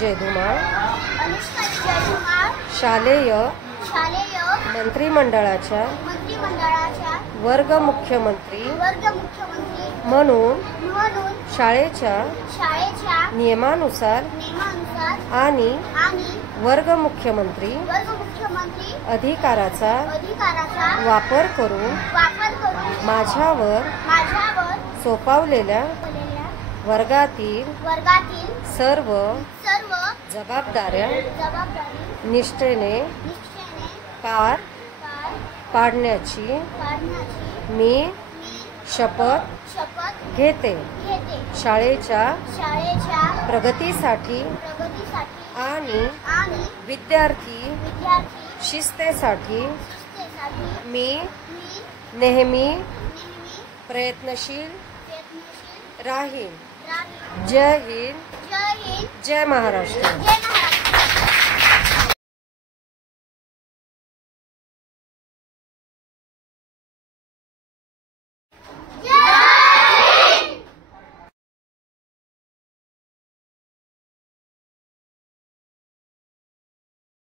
विजय धुमाळ अनुष्का विजय धुमाळ शालेय शालेय मंत्रिमंडळाच्या मंत्रिमंडळाच्या वर्ग मुख्यमंत्री म्हणून शाळेच्या नियमानुसार आणि वर्ग मुख्यमंत्री अधिकाराचा वापर करून माझ्यावर सोपवलेल्या वर्गातील सर्व जबाबदाऱ्या निष्ठेने पार पाडण्याची मी शपथ घेते। शाळेच्या प्रगतीसाठी आणि विद्यार्थी शिस्तीसाठी मी नेहमी प्रयत्नशील राहीन। जय हिंद, जय महाराष्ट्र।